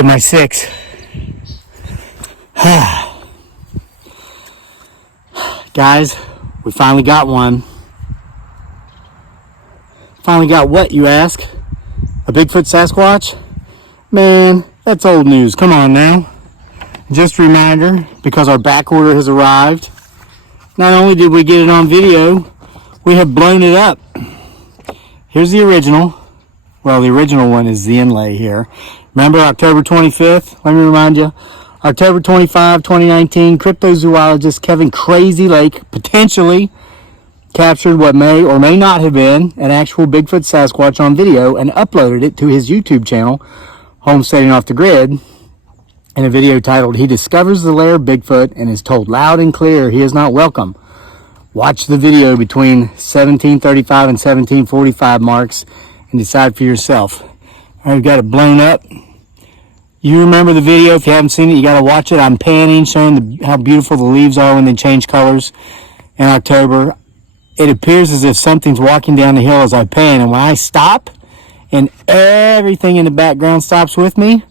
Get my 6. Guys, we finally got one. Finally got what, you ask? A Bigfoot Sasquatch? Man, that's old news. Come on now. Just a reminder, because our back order has arrived, not only did we get it on video, we have blown it up. Here's the original. Well, the original one is the inlay here. Remember October 25th? Let me remind you. October 25, 2019, cryptozoologist Kevin Crazy Lake potentially captured what may or may not have been an actual Bigfoot Sasquatch on video and uploaded it to his YouTube channel, Homesteading Off the Grid, in a video titled, "He Discovers the Lair of Bigfoot and is told loud and clear he is not welcome." Watch the video between 1735 and 1745 marks and decide for yourself. All right, we've got it blown up. You remember the video. If you haven't seen it, you got to watch it. I'm panning, showing how beautiful the leaves are when they change colors in October. It appears as if something's walking down the hill as I pan, and when I stop and everything in the background stops with me,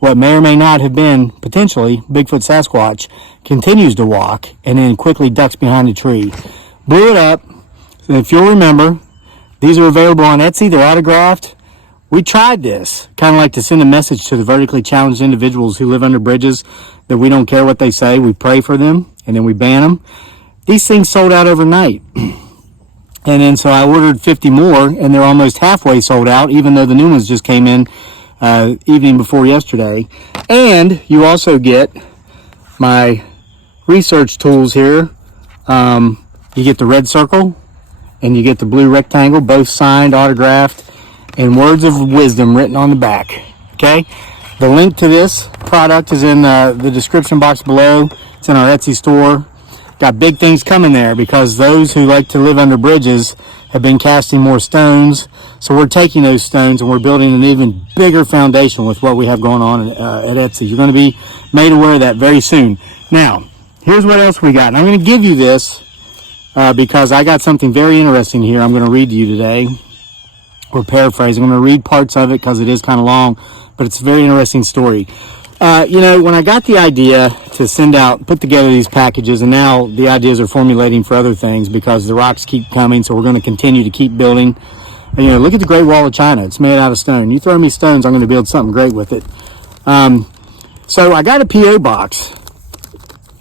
what may or may not have been potentially Bigfoot Sasquatch continues to walk and then quickly ducks behind a tree. Blew it up. And if you'll remember, these are available on Etsy. They're autographed. We tried this, kind of like to send a message to the vertically challenged individuals who live under bridges that we don't care what they say. We pray for them, and then we ban them. These things sold out overnight. And then so I ordered 50 more, and they're almost halfway sold out, even though the new ones just came in evening before yesterday. And you also get my research tools here. You get the red circle, and you get the blue rectangle, both signed, autographed, and words of wisdom written on the back. Okay? The link to this product is in the description box below. It's in our Etsy store. Got big things coming there because those who like to live under bridges have been casting more stones. So we're taking those stones and we're building an even bigger foundation with what we have going on at Etsy. You're going to be made aware of that very soon. Now, here's what else we got. And I'm going to give you this because I got something very interesting here I'm going to read to you today. Or paraphrasing. I'm going to read parts of it because it is kind of long, but it's a very interesting story. When I got the idea to put together these packages, and now the ideas are formulating for other things because the rocks keep coming, so we're going to continue to keep building. And, look at the Great Wall of China. It's made out of stone. You throw me stones, I'm going to build something great with it. So I got a P.O. box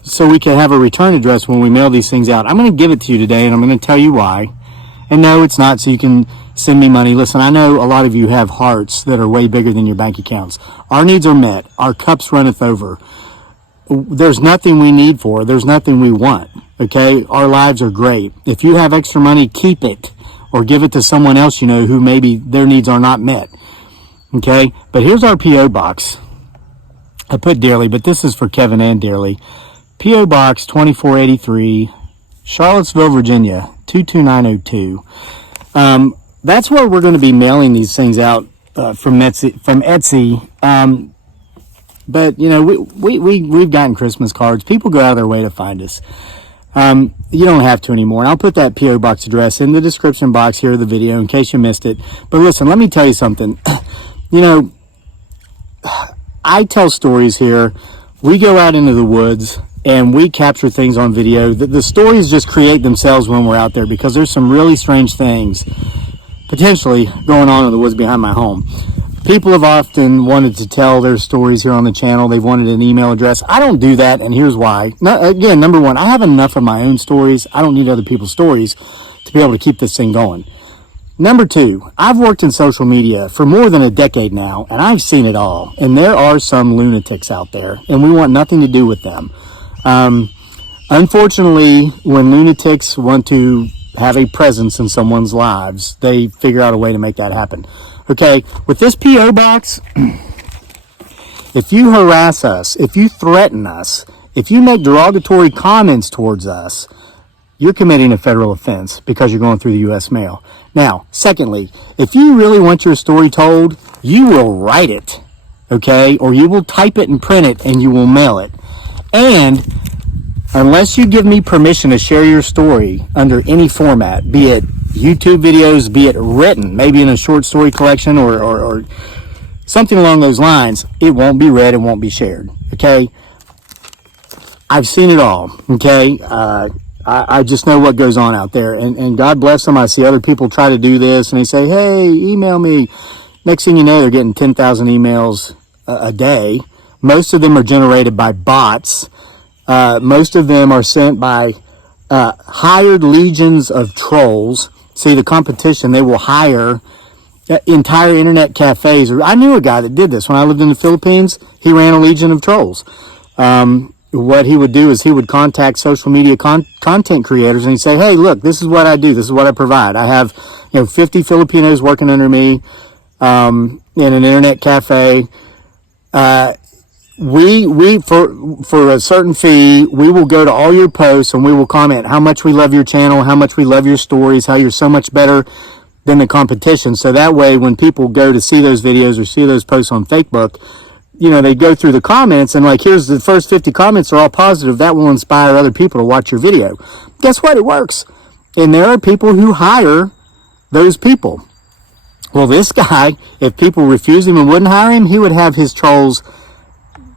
so we can have a return address when we mail these things out. I'm going to give it to you today, and I'm going to tell you why. And no, it's not so you can send me money. Listen, I know a lot of you have hearts that are way bigger than your bank accounts. Our needs are met. Our cups runneth over. There's nothing we need for. There's nothing we want. Okay? Our lives are great. If you have extra money, keep it. Or give it to someone else you know who maybe their needs are not met. Okay? But here's our P.O. box. I put dearly, but this is for Kevin and dearly. P.O. Box 2483, Charlottesville, Virginia, 22902. That's where we're going to be mailing these things out from Etsy. But we've gotten Christmas cards. People go out of their way to find us. You don't have to anymore. And I'll put that P.O. box address in the description box here of the video in case you missed it. But listen, let me tell you something. I tell stories here. We go out into the woods and we capture things on video. The stories just create themselves when we're out there because there's some really strange things potentially going on in the woods behind my home. People have often wanted to tell their stories here on the channel. They've wanted an email address. I don't do that, and here's why. Again, number one, I have enough of my own stories. I don't need other people's stories to be able to keep this thing going. Number two, I've worked in social media for more than a decade now, and I've seen it all. And there are some lunatics out there, and we want nothing to do with them. Unfortunately, when lunatics want to have a presence in someone's lives, they figure out a way to make that happen. Okay, with this P.O. box, if you harass us, if you threaten us, if you make derogatory comments towards us, you're committing a federal offense because you're going through the U.S. mail. Now, secondly, if you really want your story told, you will write it, okay? Or you will type it and print it and you will mail it. And unless you give me permission to share your story under any format, be it YouTube videos, be it written, maybe in a short story collection or something along those lines, it won't be read and won't be shared. Okay. I've seen it all. Okay. I just know what goes on out there, and God bless them. I see other people try to do this and they say, hey, email me. Next thing you know, they're getting 10,000 emails a day. Most of them are generated by bots. Most of them are sent by hired legions of trolls. See, the competition, they will hire entire internet cafes. I knew a guy that did this when I lived in the Philippines. He ran a legion of trolls. What he would do is he would contact social media content creators and he'd say, hey, look, this is what I do. This is what I provide. I have 50 Filipinos working under me in an internet cafe. We for a certain fee, we will go to all your posts and we will comment how much we love your channel, how much we love your stories, how you're so much better than the competition. So that way, when people go to see those videos or see those posts on Facebook, they go through the comments and like, here's the first 50 comments are all positive. That will inspire other people to watch your video. Guess what? It works. And there are people who hire those people. Well, this guy, if people refused him and wouldn't hire him, he would have his trolls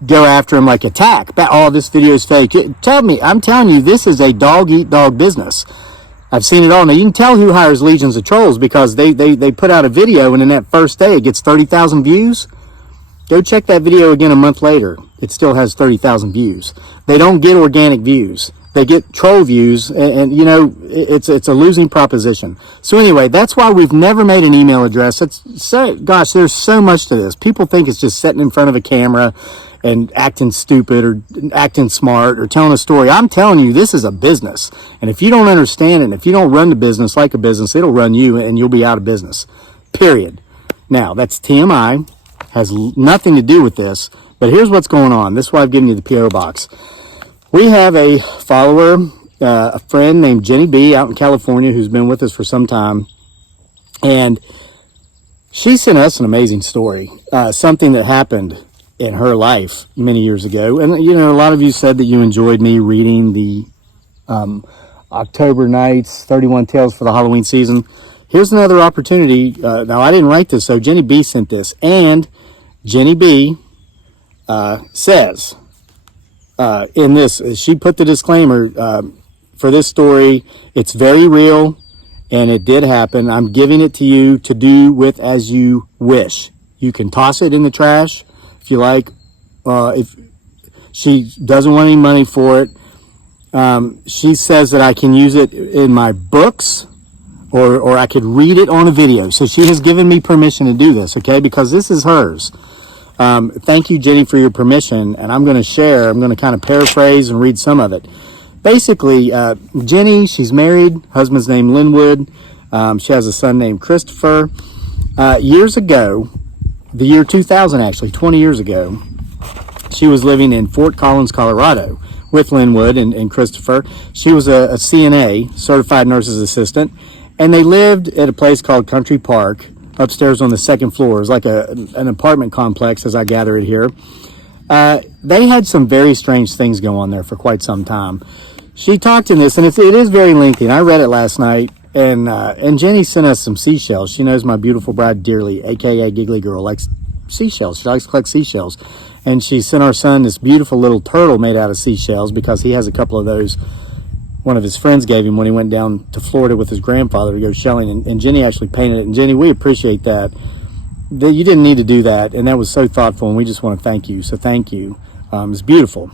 go after him like attack. Oh, this video is fake. I'm telling you, this is a dog-eat-dog business. I've seen it all. Now, you can tell who hires legions of trolls because they put out a video and in that first day it gets 30,000 views. Go check that video again a month later. It still has 30,000 views. They don't get organic views. They get troll views, and it's a losing proposition. So anyway, that's why we've never made an email address. There's so much to this. People think it's just sitting in front of a camera and acting stupid or acting smart or telling a story. I'm telling you, this is a business. And if you don't understand it, and if you don't run the business like a business, it'll run you and you'll be out of business. Period. Now, that's TMI. Has nothing to do with this, but here's what's going on. This is why I've given you the PO box. We have a follower, a friend named Jenny B out in California who's been with us for some time, and she sent us an amazing story, something that happened in her life many years ago. And a lot of you said that you enjoyed me reading the October Nights 31 Tales for the Halloween season. Here's another opportunity. Now, I didn't write this, so Jenny B sent this. And Jenny B says in this, she put the disclaimer for this story, it's very real and it did happen. I'm giving it to you to do with as you wish. You can toss it in the trash if you like. If she doesn't want any money for it, she says that I can use it in my books. Or I could read it on a video. So she has given me permission to do this, okay? Because this is hers. Thank you, Jenny, for your permission. And I'm going to kind of paraphrase and read some of it. Basically, Jenny, she's married. Husband's named Linwood. She has a son named Christopher. Years ago, the year 2000 actually, 20 years ago, she was living in Fort Collins, Colorado with Linwood and Christopher. She was a CNA, Certified Nurse's Assistant. And they lived at a place called Country Park, upstairs on the second floor. It's like an apartment complex, as I gather it here. They had some very strange things go on there for quite some time. She talked in this, and it is very lengthy. And I read it last night, and Jenny sent us some seashells. She knows my beautiful bride dearly, a.k.a. Giggly Girl, likes seashells. She likes to collect seashells. And she sent our son this beautiful little turtle made out of seashells because he has a couple of those. One of his friends gave him when he went down to Florida with his grandfather to go shelling, and Jenny actually painted it. And Jenny, we appreciate that. You didn't need to do that, and that was so thoughtful, and we just want to thank you. So thank you. It's beautiful.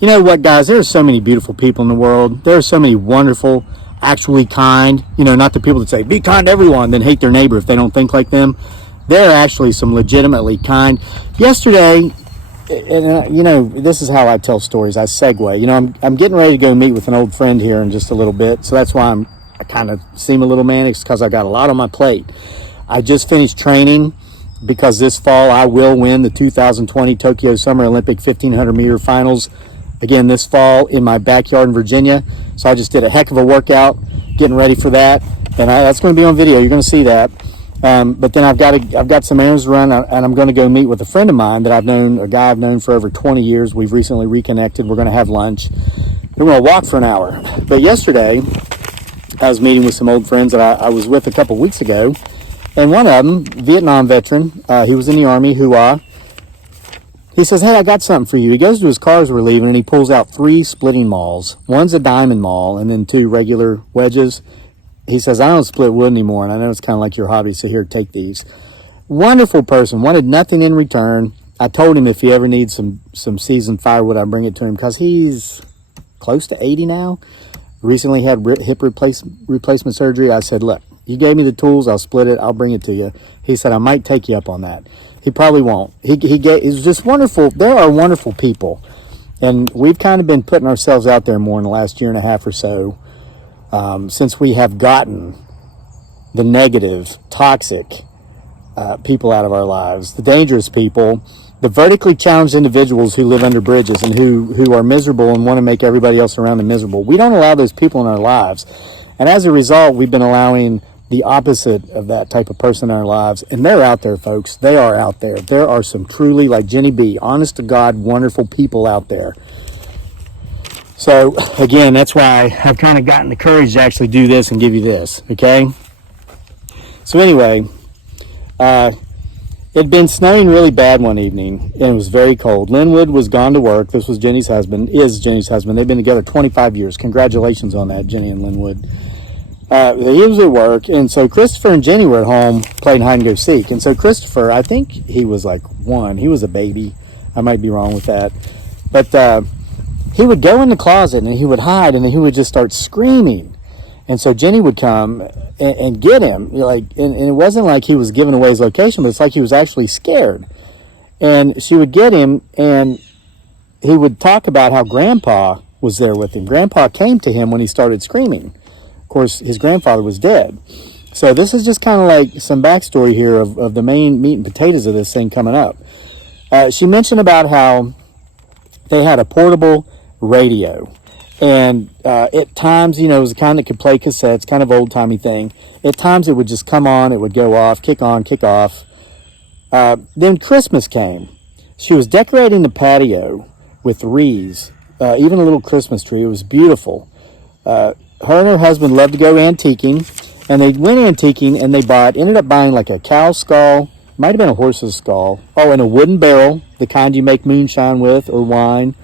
You know what, guys? There are so many beautiful people in the world. There are so many wonderful, actually kind, not the people that say, be kind to everyone, then hate their neighbor if they don't think like them. There are actually some legitimately kind. Yesterday, and this is how I tell stories. I segue. I'm getting ready to go meet with an old friend here in just a little bit, so that's why I kind of seem a little manic, because I got a lot on my plate. I just finished training because this fall I will win the 2020 Tokyo Summer Olympic 1500 meter finals again this fall in my backyard in Virginia. So I just did a heck of a workout getting ready for that, and that's going to be on video. You're going to see that. But then I've got some errands to run, and I'm going to go meet with a friend of mine that a guy I've known for over 20 years. We've recently reconnected. We're going to have lunch. We're going to walk for an hour. But yesterday, I was meeting with some old friends that I was with a couple weeks ago, And one of them, Vietnam veteran, he was in the Army, hoo-ah. He says, hey, I got something for you. He goes to his car as we're leaving, and he pulls out 3 splitting mauls. One's a diamond maul, and then 2 regular wedges. He says, I don't split wood anymore, and I know it's kind of like your hobby, so here, take these. Wonderful person, wanted nothing in return. I told him if he ever needs some seasoned firewood, I'd bring it to him, because he's close to 80 now. Recently had hip replacement surgery. I said, look, you gave me the tools, I'll split it, I'll bring it to you. He said, I might take you up on that. He probably won't. He's just wonderful. There are wonderful people. And we've kind of been putting ourselves out there more in the last year and a half or so, since we have gotten the negative, toxic people out of our lives, the dangerous people, the vertically challenged individuals who live under bridges and who are miserable and want to make everybody else around them miserable. We don't allow those people in our lives. And as a result, we've been allowing the opposite of that type of person in our lives. And they're out there, folks. They are out there. There are some truly, like Jenny B., honest to God, wonderful people out there. So, again, that's why I've kind of gotten the courage to actually do this and give you this, okay? So anyway, it had been snowing really bad one evening, and it was very cold. Linwood was gone to work. This was Jenny's husband, is Jenny's husband. They've been together 25 years. Congratulations on that, Jenny and Linwood. He was at work, and so Christopher and Jenny were at home playing hide and go seek. And so Christopher, I think he was like 1. He was a baby. I might be wrong with that. But he would go in the closet, and he would hide, and then he would just start screaming. And so Jenny would come and get him, and it wasn't like he was giving away his location, but it's like he was actually scared. And she would get him, and he would talk about how Grandpa was there with him. Grandpa came to him when he started screaming. Of course, his grandfather was dead. So this is just kind of like some backstory here of the main meat and potatoes of this thing coming up. She mentioned about how they had a portable radio. And at times, it was the kind that could play cassettes, kind of old-timey thing. At times, it would just come on, it would go off, kick on, kick off. Then Christmas came. She was decorating the patio with wreaths, even a little Christmas tree. It was beautiful. Her and her husband loved to go antiquing, and they went antiquing, and they ended up buying like a cow skull, might have been a horse's skull, and a wooden barrel, the kind you make moonshine with or wine.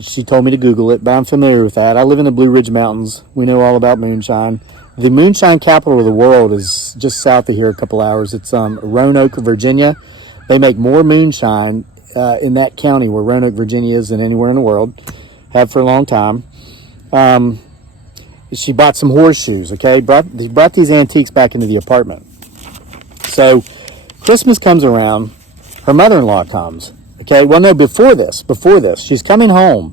She told me to Google it, but I'm familiar with that. I live in the Blue Ridge Mountains. We know all about moonshine. The moonshine capital of the world is just south of here a couple hours. It's Roanoke, Virginia. They make more moonshine in that county where Roanoke, Virginia is than anywhere in the world. Have for a long time. She bought some horseshoes, okay? They brought these antiques back into the apartment. So Christmas comes around. Her mother-in-law comes. Okay, well, no, before this, she's coming home,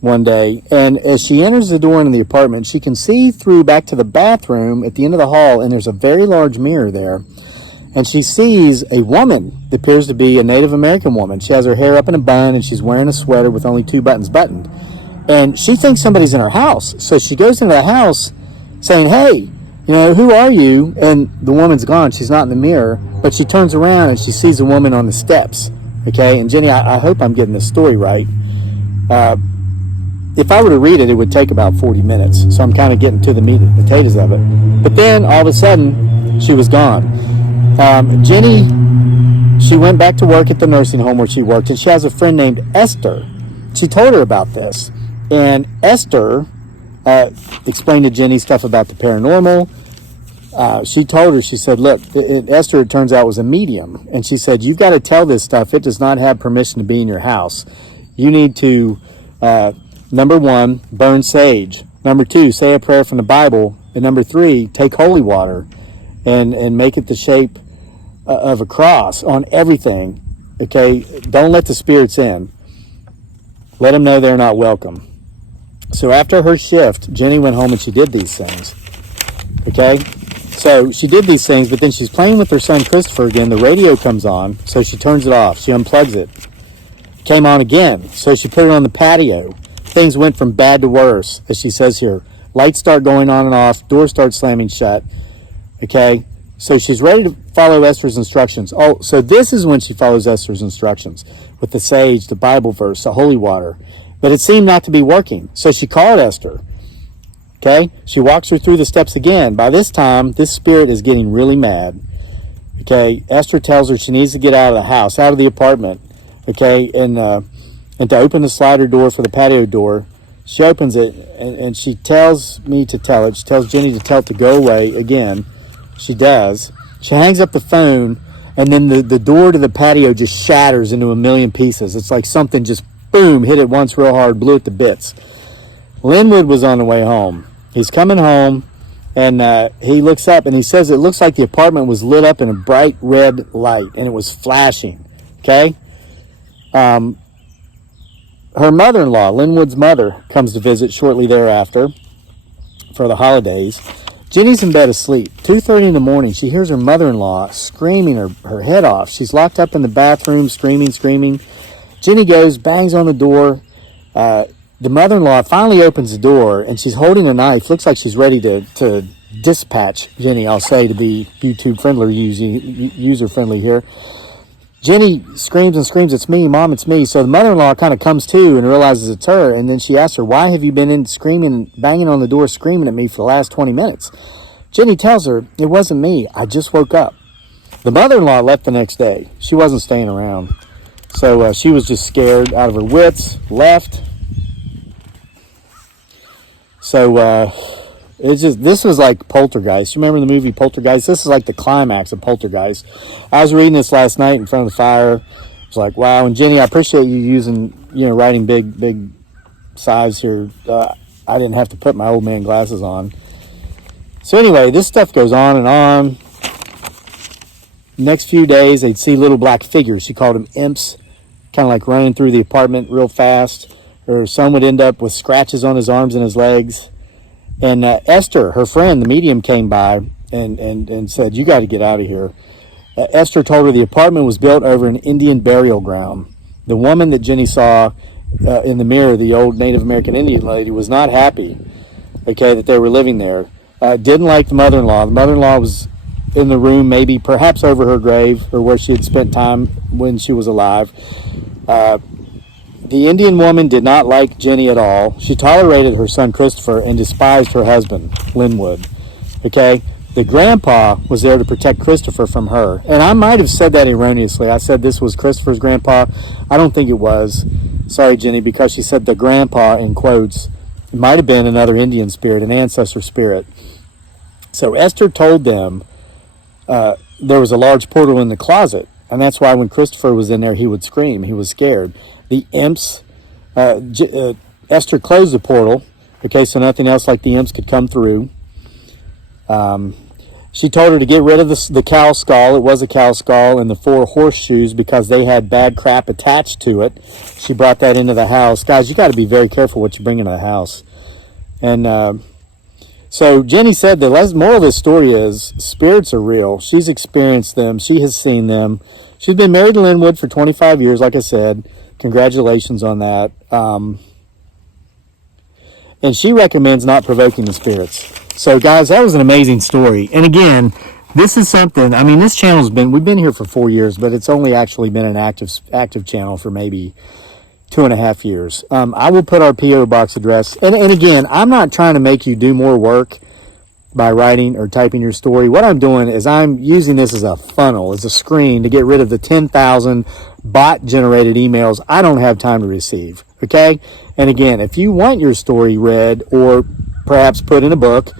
one day, and as she enters the door into the apartment, she can see through back to the bathroom at the end of the hall, and there's a very large mirror there, and she sees a woman that appears to be a Native American woman. She has her hair up in a bun, and she's wearing a sweater with only 2 buttons buttoned, and she thinks somebody's in her house, so she goes into the house saying, hey, who are you? And the woman's gone. She's not in the mirror. But she turns around and she sees a woman on the steps. Okay? And Jenny, I hope I'm getting this story right. If I were to read it, it would take about 40 minutes. So I'm kind of getting to the meat and potatoes of it. But then, all of a sudden, she was gone. Jenny, she went back to work at the nursing home where she worked. And she has a friend named Esther. She told her about this. And Esther explained to Jenny stuff about the paranormal. She told her, she said, look, Esther, it turns out, was a medium. And she said, you've got to tell this stuff. It does not have permission to be in your house. You need to, number 1, burn sage. Number 2, say a prayer from the Bible. And number 3, take holy water and make it the shape of a cross on everything. Okay? Don't let the spirits in. Let them know they're not welcome. So after her shift, Jenny went home and she did these things. Okay? So she did these things, but then she's playing with her son Christopher again. The radio comes on, so she turns it off. She unplugs it. Came on again, so she put it on the patio. Things went from bad to worse, as she says here. Lights start going on and off. Doors start slamming shut. Okay? So she's ready to follow Esther's instructions. Oh, so this is when she follows Esther's instructions with the sage, the Bible verse, the holy water. But it seemed not to be working. So she called Esther. Okay, she walks her through the steps again. By this time, this spirit is getting really mad. Okay, Esther tells her she needs to get out of the house, out of the apartment. Okay, and to open the slider door for the patio door. She opens it, and she tells me to tell it. She tells Jenny to tell it to go away again. She does. She hangs up the phone, and then the door to the patio just shatters into a million pieces. It's like something just, boom, hit it once real hard, blew it to bits. Linwood was on the way home. He's coming home, and he looks up, and he says it looks like the apartment was lit up in a bright red light, and it was flashing. Okay? Her mother-in-law, Linwood's mother, comes to visit shortly thereafter for the holidays. Jenny's in bed asleep. 2:30 in the morning, she hears her mother-in-law screaming her head off. She's locked up in the bathroom, screaming. Jenny goes, bangs on the door. The mother-in-law finally opens the door, and she's holding a knife. Looks like she's ready to dispatch Jenny, I'll say, to be YouTube-friendly, user-friendly here. Jenny screams and screams, "It's me, Mom, it's me." So the mother-in-law kind of comes to and realizes it's her, and then she asks her, "Why have you been in screaming, banging on the door, screaming at me for the last 20 minutes? Jenny tells her, "It wasn't me. I just woke up." The mother-in-law left the next day. She wasn't staying around. So she was just scared out of her wits, left. So this was like Poltergeist. You remember the movie Poltergeist? This is like the climax of Poltergeist. I was reading this last night in front of the fire. I was like, wow. And Jenny, I appreciate you using, writing big size here. I didn't have to put my old man glasses on. So anyway, this stuff goes on and on. Next few days, they'd see little black figures. She called them imps, kind of like running through the apartment real fast. Or some would end up with scratches on his arms and his legs. And Esther, her friend, the medium, came by and said, "You got to get out of here." Esther told her the apartment was built over an Indian burial ground. The woman that Jenny saw in the mirror, the old Native American Indian lady, was not happy, that they were living there. Didn't like the mother-in-law. The mother-in-law was in the room, maybe perhaps over her grave or where she had spent time when she was alive. The Indian woman did not like Jenny at all. She tolerated her son Christopher and despised her husband, Linwood. The grandpa was there to protect Christopher from her. And I might have said that erroneously. I said this was Christopher's grandpa. I don't think it was. Sorry, Jenny, because she said the grandpa in quotes. It might have been another Indian spirit, an ancestor spirit. So Esther told them there was a large portal in the closet. And that's why when Christopher was in there, he would scream. He was scared. The imps, Esther closed the portal, so nothing else like the imps could come through. She told her to get rid of the cow skull. It was a cow skull, and the 4 horseshoes because they had bad crap attached to it. She brought that into the house. Guys, you got to be very careful what you bring into the house. And so Jenny said the moral of this story is spirits are real. She's experienced them. She has seen them. She's been married to Linwood for 25 years, like I said. Congratulations on that. And she recommends not provoking the spirits. So, guys, that was an amazing story. And again, this is something, this channel's we've been here for 4 years, but it's only actually been an active channel for maybe 2.5 years. I will put our P.O. box address. And again, I'm not trying to make you do more work by writing or typing your story. What I'm doing is I'm using this as a funnel, as a screen to get rid of the 10,000 bot-generated emails I don't have time to receive, And again, if you want your story read or perhaps put in a book,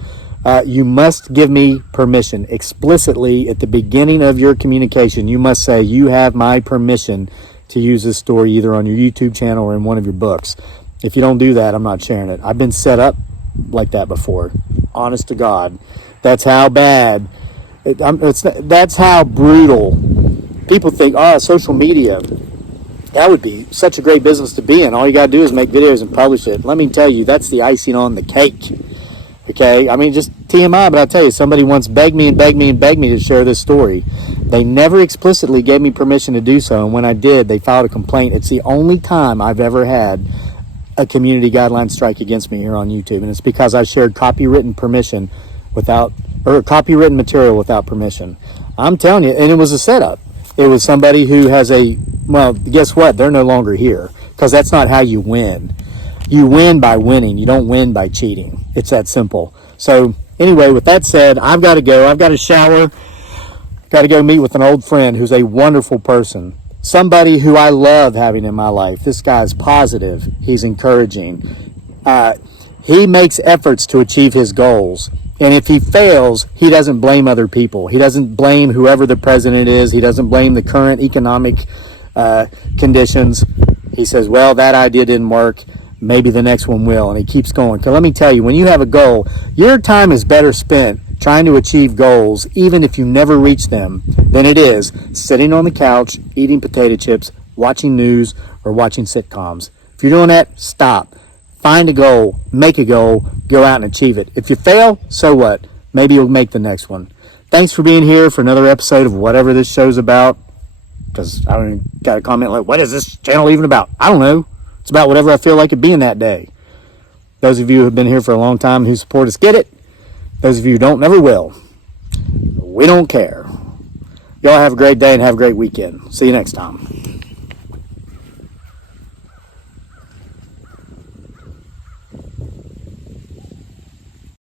you must give me permission explicitly at the beginning of your communication. You must say, "You have my permission to use this story either on your YouTube channel or in one of your books." If you don't do that, I'm not sharing it. I've been set up like that before. Honest to God. That's how bad. That's how brutal. People think, social media, that would be such a great business to be in. All you got to do is make videos and publish it. Let me tell you, that's the icing on the cake. Just TMI, but I'll tell you, somebody once begged me to share this story. They never explicitly gave me permission to do so, and when I did, they filed a complaint. It's the only time I've ever had a community guideline strike against me here on YouTube, and it's because I shared copywritten material without permission. I'm telling you, and it was a setup. It was somebody who has guess what? They're no longer here, because that's not how you win. You win by winning. You don't win by cheating. It's that simple. So anyway, with that said, I've got to go. I've got to shower. Got to go meet with an old friend who's a wonderful person. Somebody who I love having in my life. This guy's positive. He's encouraging. He makes efforts to achieve his goals. And if he fails, he doesn't blame other people. He doesn't blame whoever the president is. He doesn't blame the current economic conditions. He says, well, that idea didn't work. Maybe the next one will. And he keeps going. Because let me tell you, when you have a goal, your time is better spent trying to achieve goals, even if you never reach them, than it is sitting on the couch, eating potato chips, watching news, or watching sitcoms. If you're doing that, stop. Find a goal, make a goal, go out and achieve it. If you fail, so what? Maybe you'll make the next one. Thanks for being here for another episode of whatever this show's about. Because I don't even got a comment like, what is this channel even about? I don't know. It's about whatever I feel like it being that day. Those of you who have been here for a long time who support us get it. Those of you who don't never will. We don't care. Y'all have a great day and have a great weekend. See you next time.